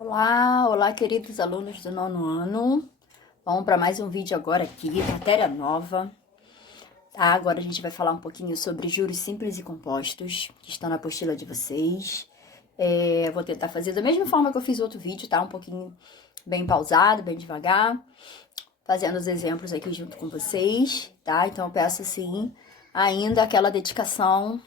Olá, olá, queridos alunos do nono ano. Vamos para mais um vídeo agora aqui, matéria nova. Tá? Agora a gente vai falar um pouquinho sobre juros simples e compostos, que estão na apostila de vocês. Vou tentar fazer da mesma forma que eu fiz o outro vídeo, tá? Um pouquinho bem pausado, bem devagar, fazendo os exemplos aqui junto com vocês, tá? Então eu peço, assim, ainda aquela dedicação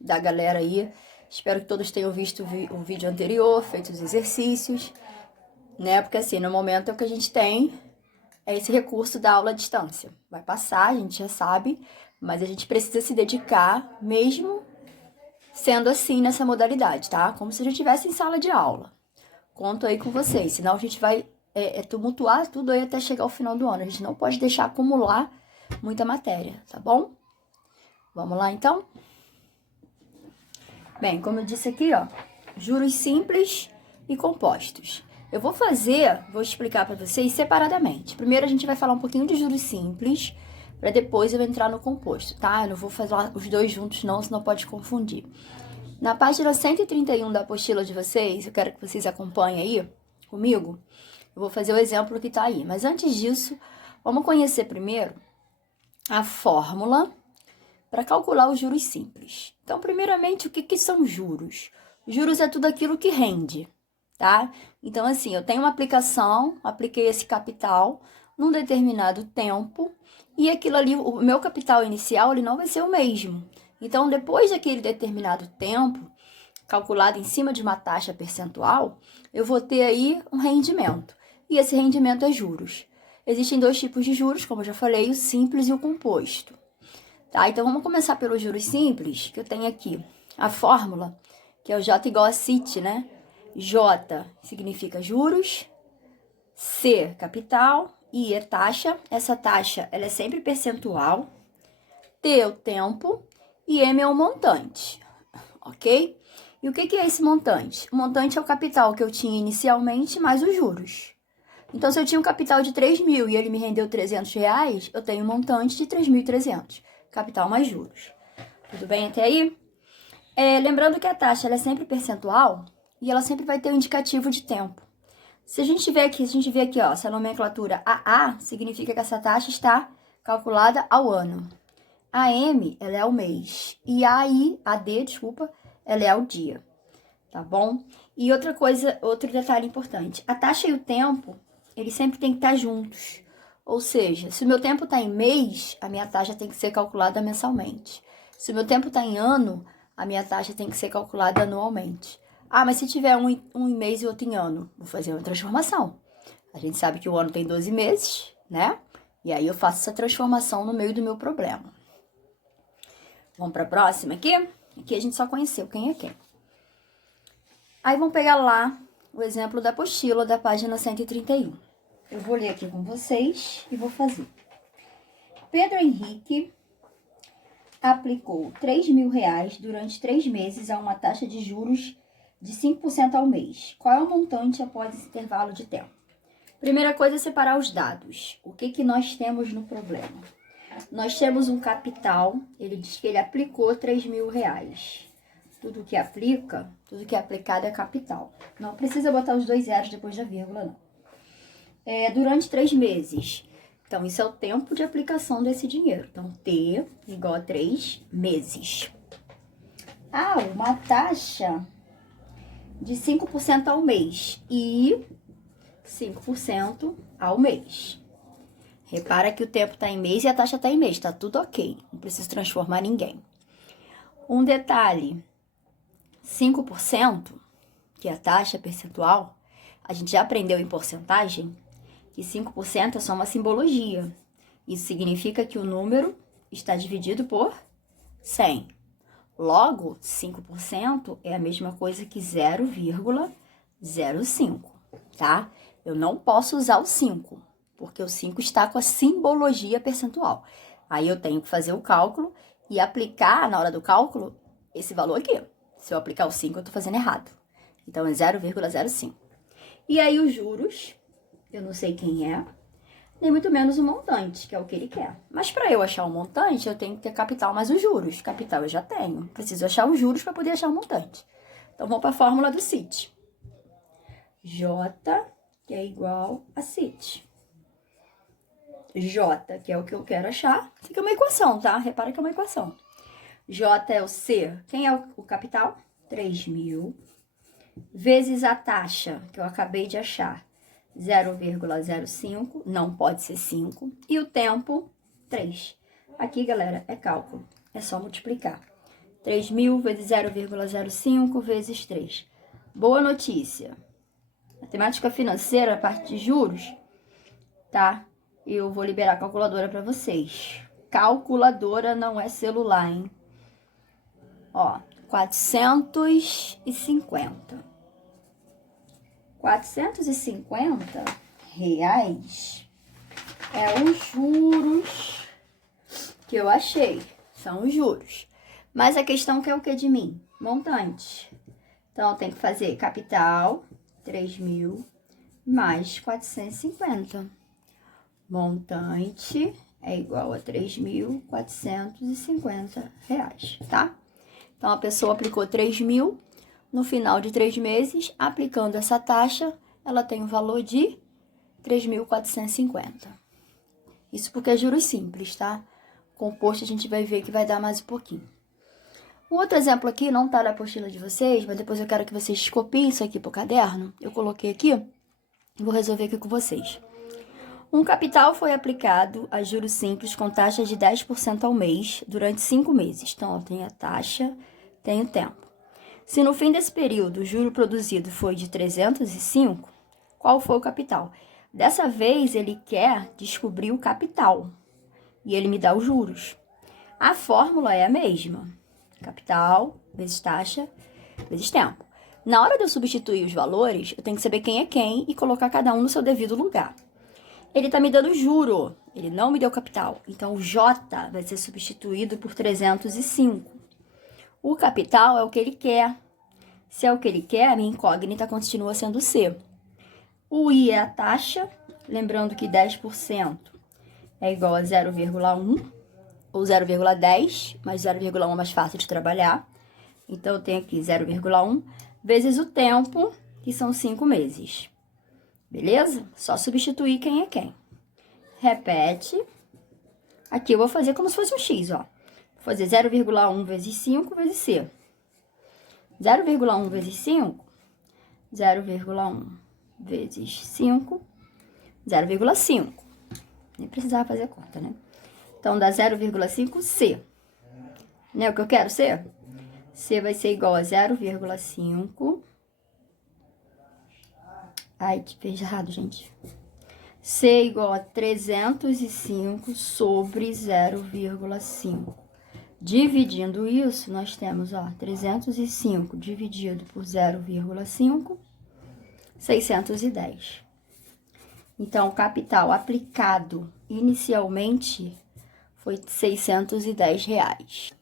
da galera aí. Espero que todos tenham visto o vídeo anterior, feito os exercícios, né? Porque assim, no momento o que a gente tem é esse recurso da aula à distância. Vai passar, a gente já sabe, mas a gente precisa se dedicar, mesmo sendo assim nessa modalidade, tá? Como se a gente estivesse em sala de aula. Conto aí com vocês, senão a gente vai tumultuar tudo aí até chegar ao final do ano. A gente não pode deixar acumular muita matéria, tá bom? Vamos lá, então? Bem, como eu disse aqui, ó, juros simples e compostos. Eu vou explicar para vocês separadamente. Primeiro a gente vai falar um pouquinho de juros simples, para depois eu entrar no composto, tá? Eu não vou falar os dois juntos não, senão pode confundir. Na página 131 da apostila de vocês, eu quero que vocês acompanhem aí comigo. Eu vou fazer o exemplo que tá aí. Mas antes disso, vamos conhecer primeiro a fórmula para calcular os juros simples. Então, primeiramente, o que são juros? Juros é tudo aquilo que rende, tá? Então, assim, eu tenho uma aplicação, apliquei esse capital num determinado tempo, e aquilo ali, o meu capital inicial, ele não vai ser o mesmo. Então, depois daquele determinado tempo, calculado em cima de uma taxa percentual, eu vou ter aí um rendimento. E esse rendimento é juros. Existem dois tipos de juros, como eu já falei, o simples e o composto. Tá, então vamos começar pelos juros simples, que eu tenho aqui a fórmula, que é o J igual a CIT, né? J significa juros, C, capital, I é taxa. Essa taxa, ela é sempre percentual. T é o tempo e M é o montante, ok? E o que é esse montante? O montante é o capital que eu tinha inicialmente mais os juros. Então, se eu tinha um capital de 3 mil e ele me rendeu 300 reais, eu tenho um montante de 3.300. Capital mais juros. Tudo bem até aí? Lembrando que a taxa ela é sempre percentual e ela sempre vai ter um indicativo de tempo. Se a gente vê aqui, ó, essa nomenclatura AA, significa que essa taxa está calculada ao ano. A M, ela é ao mês. E a I, a D, desculpa, ela é ao dia. Tá bom? E outra coisa, outro detalhe importante. A taxa e o tempo, eles sempre têm que estar juntos. Ou seja, se o meu tempo está em mês, a minha taxa tem que ser calculada mensalmente. Se o meu tempo está em ano, a minha taxa tem que ser calculada anualmente. Ah, mas se tiver um em mês e outro em ano, vou fazer uma transformação. A gente sabe que o ano tem 12 meses, né? E aí eu faço essa transformação no meio do meu problema. Vamos para a próxima aqui? Aqui a gente só conheceu quem é quem. Aí vamos pegar lá o exemplo da apostila da página 131. Eu vou ler aqui com vocês e vou fazer. Pedro Henrique aplicou 3.000 reais durante 3 meses a uma taxa de juros de 5% ao mês. Qual é o montante após esse intervalo de tempo? Primeira coisa é separar os dados. O que nós temos no problema? Nós temos um capital, ele diz que ele aplicou 3.000 reais. Tudo que é aplicado é capital. Não precisa botar os 2 zeros depois da vírgula, não. Durante 3 meses. Então, isso é o tempo de aplicação desse dinheiro. Então, T igual a 3 meses. Ah, uma taxa de 5% ao mês e 5% ao mês. Repara que o tempo está em mês e a taxa está em mês. Tá tudo ok. Não preciso transformar ninguém. Um detalhe. 5%, que é a taxa percentual, a gente já aprendeu em porcentagem que 5% é só uma simbologia. Isso significa que o número está dividido por 100. Logo, 5% é a mesma coisa que 0,05, tá? Eu não posso usar o 5, porque o 5 está com a simbologia percentual. Aí eu tenho que fazer o cálculo e aplicar, na hora do cálculo, esse valor aqui. Se eu aplicar o 5, eu tô fazendo errado. Então, é 0,05. E aí, os juros, eu não sei quem é, nem muito menos o montante, que é o que ele quer. Mas para eu achar o montante, eu tenho que ter capital mais os juros. Capital eu já tenho. Preciso achar os juros para poder achar o montante. Então, vamos para a fórmula do CIT. J, que é igual a CIT. J, que é o que eu quero achar. Isso aqui é uma equação, tá? Repara que é uma equação. J é o C. Quem é o capital? 3.000. Vezes a taxa, que eu acabei de achar. 0,05. Não pode ser 5. E o tempo, 3. Aqui, galera, é cálculo. É só multiplicar. 3.000 vezes 0,05 vezes 3. Boa notícia. Matemática financeira, a parte de juros, tá? Eu vou liberar a calculadora para vocês. Calculadora não é celular, hein? Ó, 450. 450 reais é os juros que eu achei. São os juros. Mas a questão que é o que de mim? Montante. Então, eu tenho que fazer capital, 3.000, mais 450. Montante é igual a 3.450 reais, tá? Então, a pessoa aplicou 3.000, no final de 3 meses, aplicando essa taxa, ela tem o valor de 3.450. Isso porque é juros simples, tá? Composto a gente vai ver que vai dar mais um pouquinho. Um outro exemplo aqui, não tá na apostila de vocês, mas depois eu quero que vocês copiem isso aqui pro caderno. Eu coloquei aqui e vou resolver aqui com vocês. Um capital foi aplicado a juros simples com taxa de 10% ao mês durante 5 meses. Então, ó, tem a taxa, tem o tempo. Se no fim desse período o juro produzido foi de 305, qual foi o capital? Dessa vez, ele quer descobrir o capital e ele me dá os juros. A fórmula é a mesma. Capital vezes taxa vezes tempo. Na hora de eu substituir os valores, eu tenho que saber quem é quem e colocar cada um no seu devido lugar. Ele está me dando juro, ele não me deu capital. Então, o J vai ser substituído por 305. O capital é o que ele quer. Se é o que ele quer, a minha incógnita continua sendo C. O I é a taxa, lembrando que 10% é igual a 0,1 ou 0,10, mas 0,1 é mais fácil de trabalhar. Então, eu tenho aqui 0,1 vezes o tempo, que são 5 meses. Beleza? Só substituir quem é quem. Repete. Aqui eu vou fazer como se fosse um X, ó. Vou fazer 0,1 vezes 5 vezes C. 0,1 vezes 5, 0,1 vezes 5, 0,5. Nem precisava fazer conta, né? Então, dá 0,5 C. Né o que eu quero ser? C vai ser igual a 0,5. Ai, que fez errado, gente. C igual a 305 sobre 0,5. Dividindo isso, nós temos, ó, 305 dividido por 0,5, 610. Então, o capital aplicado inicialmente foi R$ 610 reais.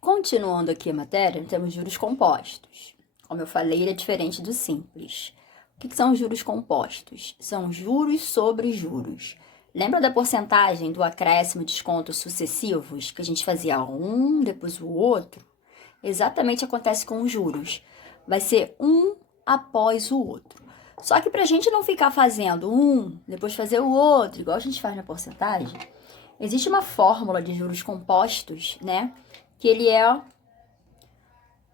Continuando aqui a matéria, temos juros compostos. Como eu falei, ele é diferente do simples. O que são juros compostos? São juros sobre juros. Lembra da porcentagem do acréscimo e descontos sucessivos, que a gente fazia um, depois o outro? Exatamente acontece com os juros. Vai ser um após o outro. Só que para a gente não ficar fazendo um, depois fazer o outro, igual a gente faz na porcentagem, existe uma fórmula de juros compostos, né? Que ele é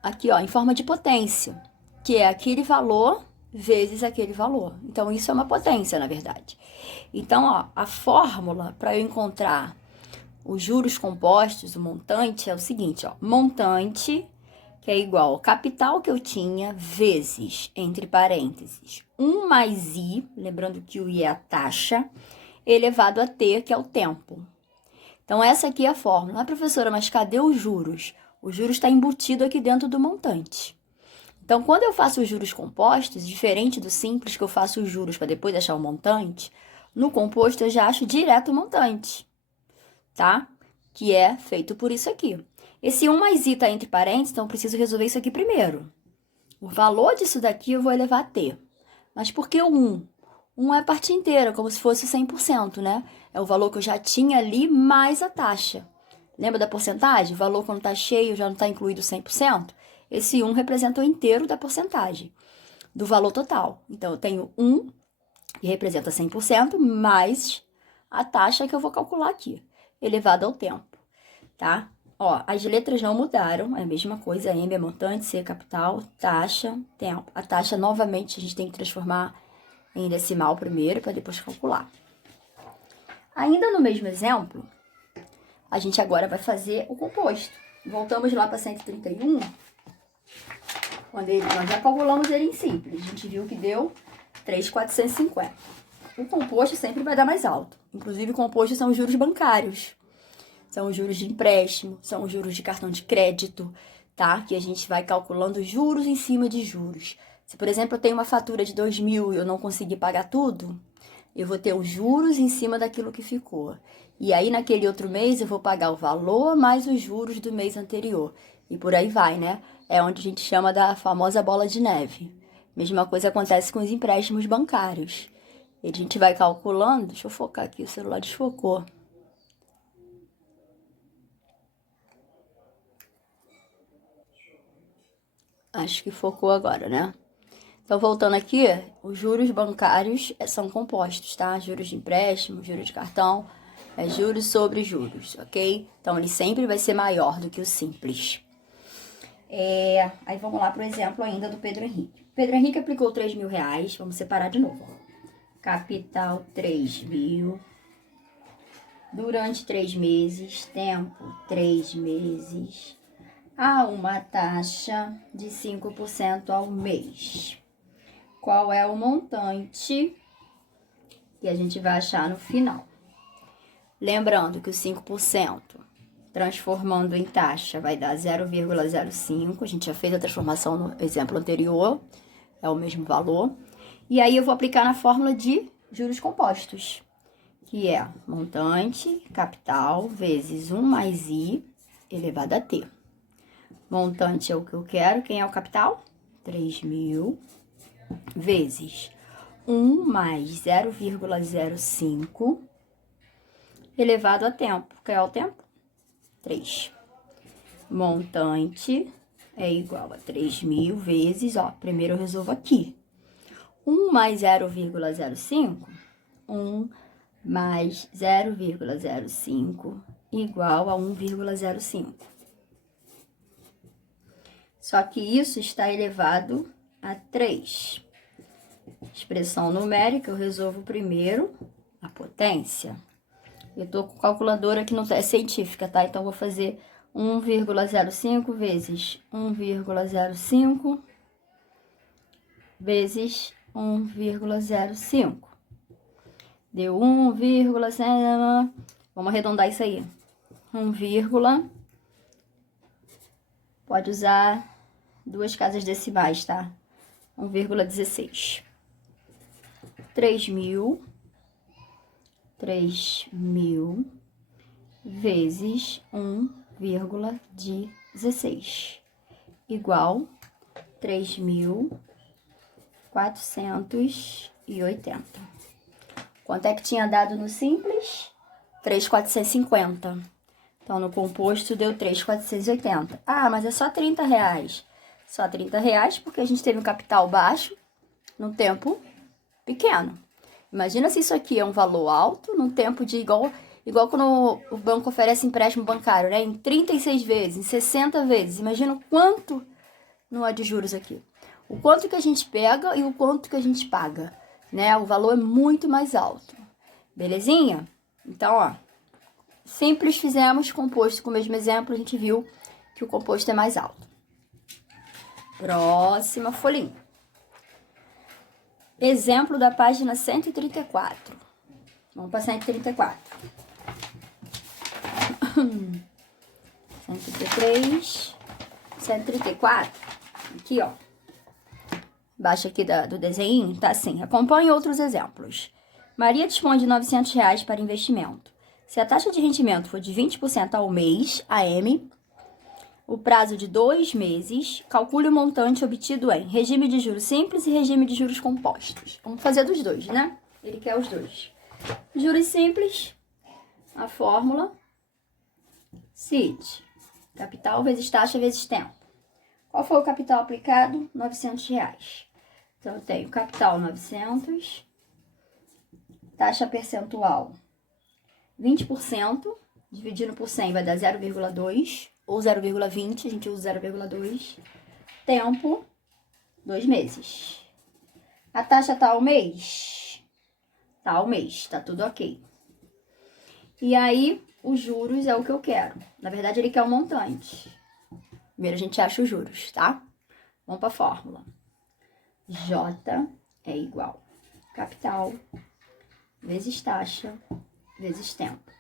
aqui, ó, em forma de potência, que é aquele valor vezes aquele valor. Então, isso é uma potência, na verdade. Então, ó, a fórmula para eu encontrar os juros compostos, o montante, é o seguinte, ó. Montante, que é igual ao capital que eu tinha, vezes, entre parênteses, 1 mais I, lembrando que o I é a taxa, elevado a T, que é o tempo. Então, essa aqui é a fórmula. Ah, professora, mas cadê os juros? O juros está embutido aqui dentro do montante. Então, quando eu faço os juros compostos, diferente do simples que eu faço os juros para depois achar o montante, no composto eu já acho direto o montante, tá? Que é feito por isso aqui. Esse 1 mais I está entre parênteses, então eu preciso resolver isso aqui primeiro. O valor disso daqui eu vou elevar a T. Mas por que o 1? 1 é a parte inteira, como se fosse 100%, né? É o valor que eu já tinha ali mais a taxa. Lembra da porcentagem? O valor quando está cheio já não está incluído 100%? Esse 1 representa o inteiro da porcentagem. do valor total. Então, eu tenho 1, que representa 100%, mais a taxa que eu vou calcular aqui, elevado ao tempo, tá? Ó, as letras não mudaram, é a mesma coisa, M é montante, C é capital, taxa, tempo. A taxa, novamente, a gente tem que transformar em decimal primeiro, para depois calcular. Ainda no mesmo exemplo, a gente agora vai fazer o composto. Voltamos lá para 131, quando nós já calculamos ele em simples. A gente viu que deu 3.450. O composto sempre vai dar mais alto. Inclusive, o composto são os juros bancários. São os juros de empréstimo, são os juros de cartão de crédito, tá? Que a gente vai calculando juros em cima de juros. Se, por exemplo, eu tenho uma fatura de 2.000 e eu não consegui pagar tudo, eu vou ter os juros em cima daquilo que ficou. E aí, naquele outro mês, eu vou pagar o valor mais os juros do mês anterior. E por aí vai, né? É onde a gente chama da famosa bola de neve. Mesma coisa acontece com os empréstimos bancários. E a gente vai calculando... Deixa eu focar aqui, o celular desfocou. Acho que focou agora, né? Então, voltando aqui, os juros bancários são compostos, tá? Juros de empréstimo, juros de cartão, juros sobre juros, ok? Então, ele sempre vai ser maior do que o simples. Aí, vamos lá pro exemplo ainda do Pedro Henrique. Pedro Henrique aplicou R$3.000, vamos separar de novo. Capital, 3.000. Durante 3 meses, tempo, 3 meses. A uma taxa de 5% ao mês. Qual é o montante que a gente vai achar no final? Lembrando que o 5%, transformando em taxa, vai dar 0,05. A gente já fez a transformação no exemplo anterior, é o mesmo valor. E aí, eu vou aplicar na fórmula de juros compostos, que é montante, capital, vezes 1 mais I, elevado a T. Montante é o que eu quero. Quem é o capital? 3.000 vezes 1 mais 0,05 elevado a tempo. Qual é o tempo? 3. Montante é igual a 3.000 vezes, ó, primeiro eu resolvo aqui. 1 mais 0,05, 1 mais 0,05 igual a 1,05. Só que isso está elevado a 3. Expressão numérica, eu resolvo primeiro a potência. Eu tô com calculadora que não é científica, tá? Então, vou fazer 1,05 vezes 1,05 vezes 1,05. Deu 1,05. Vamos arredondar isso aí. 1, pode usar 2 casas decimais, tá? 1,16. 3.000 vezes 1,16 igual 3.480. Quanto é que tinha dado no simples? 3.450. Então, no composto deu 3.480. Ah, mas é só R$30. Só R$30 porque a gente teve um capital baixo num tempo pequeno. Imagina se isso aqui é um valor alto num tempo de igual quando o banco oferece empréstimo bancário, né? Em 36 vezes, em 60 vezes. Imagina o quanto não há de juros aqui. O quanto que a gente pega e o quanto que a gente paga, né? O valor é muito mais alto. Belezinha? Então, ó, simples fizemos, composto com o mesmo exemplo, a gente viu que o composto é mais alto. Próxima folhinha. Exemplo da página 134. Vamos para 134. 133, 134. Aqui, ó. Embaixo aqui do desenho, tá assim. Acompanhe outros exemplos. Maria dispõe de R$900 para investimento. Se a taxa de rendimento for de 20% ao mês, AM, o prazo de 2 meses, calcule o montante obtido em regime de juros simples e regime de juros compostos. Vamos fazer dos dois, né? Ele quer os dois. Juros simples, a fórmula CIT, capital vezes taxa vezes tempo. Qual foi o capital aplicado? R$900. Então, eu tenho capital 900, taxa percentual 20%, dividindo por 100 vai dar 0,2 ou 0,20, a gente usa 0,2. Tempo, 2 meses. A taxa tá ao mês? Tá ao mês, tá tudo ok. E aí, os juros é o que eu quero. Na verdade, ele quer um montante. Primeiro a gente acha os juros, tá? Vamos pra fórmula. J é igual capital vezes taxa vezes tempo.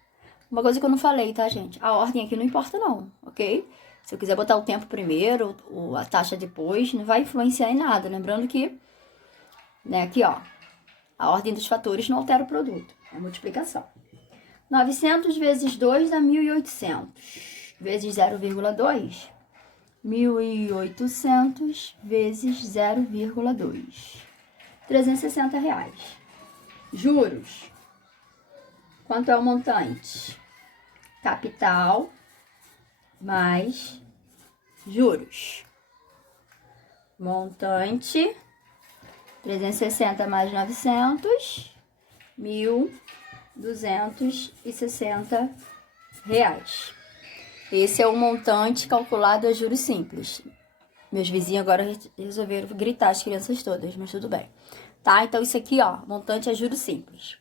Uma coisa que eu não falei, tá, gente? A ordem aqui não importa não, ok? Se eu quiser botar o tempo primeiro ou a taxa depois, não vai influenciar em nada. Lembrando que, né, aqui, ó, a ordem dos fatores não altera o produto. É multiplicação. 900 vezes 2 dá 1.800. Vezes 0,2. 1.800 vezes 0,2. R$360. Juros. Quanto é o montante? Capital mais juros. Montante, 360 mais 900, R$1.260. Esse é o montante calculado a juros simples. Meus vizinhos agora resolveram gritar as crianças todas, mas tudo bem. Tá? Então, isso aqui, ó, montante a juros simples.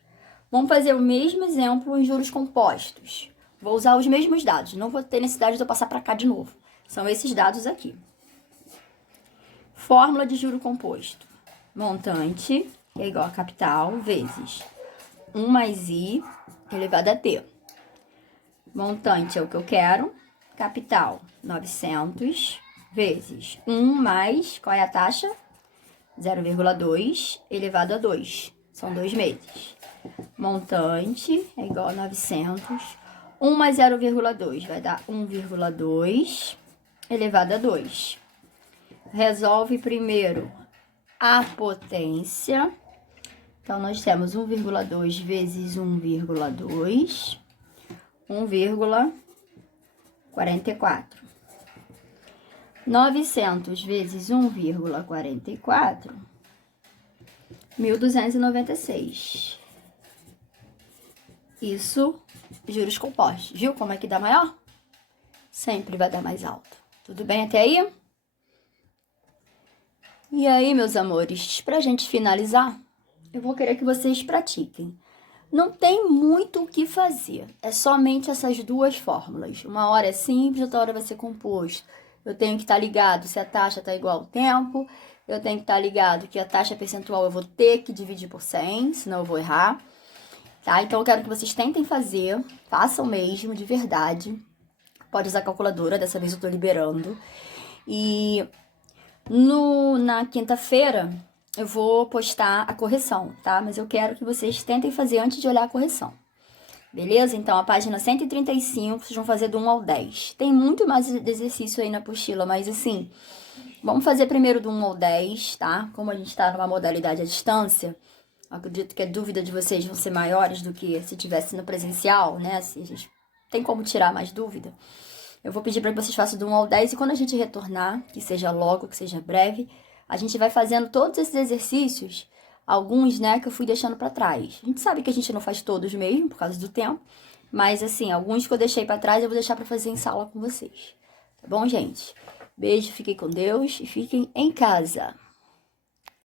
Vamos fazer o mesmo exemplo em juros compostos. Vou usar os mesmos dados, não vou ter necessidade de eu passar para cá de novo. São esses dados aqui. Fórmula de juro composto. Montante, que é igual a capital, vezes 1 mais I elevado a T. Montante é o que eu quero. Capital, 900, vezes 1 mais, qual é a taxa? 0,2 elevado a 2. São 2 meses. Montante é igual a 900. 1 mais 0,2 vai dar 1,2 elevado a 2. Resolve primeiro a potência. Então, nós temos 1,2 vezes 1,2, 1,44. 900 vezes 1,44, 1.296. Isso, juros compostos. Viu como é que dá maior? Sempre vai dar mais alto. Tudo bem até aí? E aí, meus amores, pra gente finalizar, eu vou querer que vocês pratiquem. Não tem muito o que fazer. É somente essas duas fórmulas. Uma hora é simples, outra hora vai ser composto. Eu tenho que estar ligado se a taxa está igual ao tempo. Eu tenho que estar ligado que a taxa percentual eu vou ter que dividir por 100, senão eu vou errar. Tá? Então, eu quero que vocês tentem fazer. Façam mesmo, de verdade. Pode usar a calculadora, dessa vez eu tô liberando. E na quinta-feira eu vou postar a correção, tá? Mas eu quero que vocês tentem fazer antes de olhar a correção. Beleza? Então, a página 135, vocês vão fazer do 1 ao 10. Tem muito mais exercício aí na apostila, mas assim, vamos fazer primeiro do 1 ao 10, tá? Como a gente tá numa modalidade à distância, acredito que a dúvida de vocês vão ser maiores do que se tivesse no presencial, né? Assim, a gente tem como tirar mais dúvida. Eu vou pedir para que vocês façam do 1 ao 10 e quando a gente retornar, que seja logo, que seja breve, a gente vai fazendo todos esses exercícios, alguns, né, que eu fui deixando para trás. A gente sabe que a gente não faz todos mesmo, por causa do tempo, mas, assim, alguns que eu deixei para trás eu vou deixar para fazer em sala com vocês. Tá bom, gente? Beijo, fiquem com Deus e fiquem em casa.